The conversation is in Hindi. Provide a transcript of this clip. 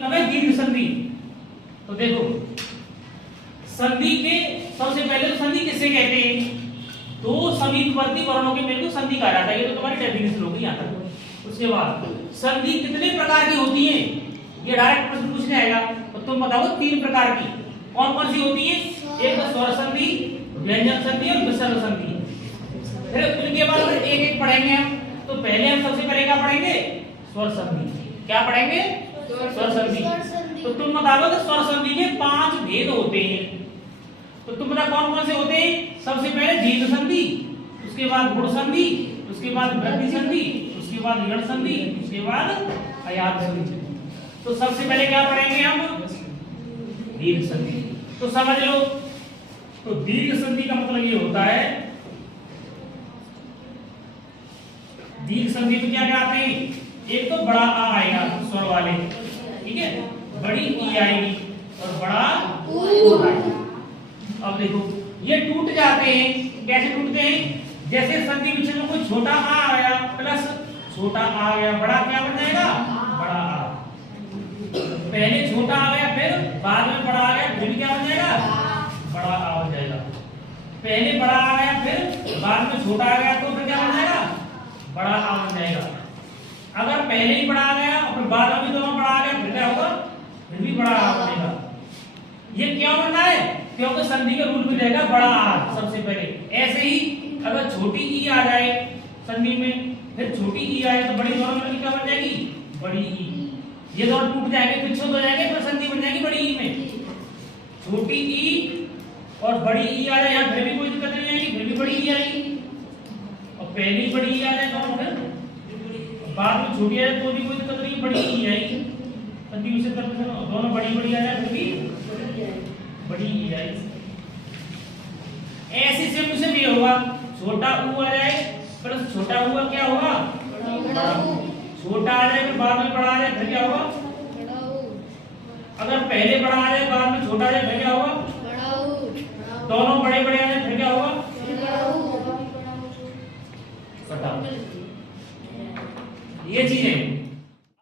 दीर्घ संधि। तो देखो संधि के सबसे पहले तो संधि किससे कहते हैं? दो समीपवर्ती वर्णों के मेल को संधि कहा जाता है। ये तो तुम्हारी डेफिनेशन होगी यहाँ तक। उसके बाद संधि कितने प्रकार की होती है? ये डायरेक्ट प्रश्न पूछने आएगा। तो तुम बताओ 3 प्रकार की कौन कौन सी होती है? एक तो स्वर संधि, व्यंजन संधि और विसर्ग संधि। फिर इनके बाद एक एक पढ़ेंगे हम। तो पहले हम सबसे पहले क्या पढ़ेंगे? स्वर संधि। क्या पढ़ेंगे? स्वर संधि। तो तुम बताओ कि स्वर संधि के 5 भेद होते हैं। तो तुम बता कौन कौन से होते हैं? सबसे पहले दीर्घ संधि, उसके बाद गुण संधि, उसके बाद वृद्धि संधि, उसके बाद यण संधि, उसके बाद अयात संधि। तो सबसे पहले क्या पढ़ेंगे हम? दीर्घ संधि। तो समझ लो। तो दीर्घ संधि का मतलब ये होता है, दीर्घ संधि में क्या क्या आते हैं? एक तो बड़ा आ आएगा स्वर वाले, ठीक है, बड़ी ई आएगी और बड़ा ऊ आएगा। अब देखो ये टूट जाते हैं। कैसे टूटते हैं? जैसे संधि विच्छेद में कोई छोटा आ आया प्लस छोटा आ गया, बड़ा क्या बन जाएगा? बड़ा आ। पहले छोटा आ गया, फिर बाद में बड़ा आ गया, फिर क्या बन जाएगा? बड़ा आ बन जाएगा। पहले बड़ा आ गया, फिर बाद में छोटा आ गया, तो फिर क्या बन जाएगा? बड़ा आ बन जाएगा। अगर पहले ही बड़ा आ गया और फिर बाद में भी दोनों बड़ा आ गया, फिर क्या होगा? फिर भी बड़ा आ बनेगा। ये क्यों बनना है? क्योंकि संधि का रूल भी रहेगा बड़ा आ सबसे पहले। ऐसे ही अगर छोटी ई आ जाए संधि में, फिर छोटी ई आए तो बड़ी दोनों मिलकर क्या बन जाएगी? बड़ी ई। ये दोनों टूट जाएंगे, विच्छेद हो जाएंगे, फिर संधि बन जाएगी बड़ी ई में। छोटी ई और बड़ी ई आ जाए, यहाँ फिर भी कोई दिक्कत नहीं आएगी, फिर भी बड़ी ई आएगी। और पहली बड़ी ई आ जाए दोनों, फिर बाद में छोटी आ जाए तो भी कोई दिक्कत नहीं, बड़ी ई आएगी। संधि विच्छेद करते समय दोनों बड़ी बड़ी आ जाए, फिर भी बड़ी ई आएगी। ऐसे से भी होगा। छोटा ऊ आ जाए प्लस छोटा हुआ क्या होगा? बड़ा ऊ। छोटा आ जाए फिर बाद में बड़ा आ जाए, फिर क्या होगा? बड़ा ऊ। अगर पहले बड़ा आ जाए बाद में छोटा आ जाए, फिर क्या होगा? बड़ा ऊ। दोनों बड़े बड़े आ जाए, फिर क्या होगा? बड़ा ऊ। ये चीजें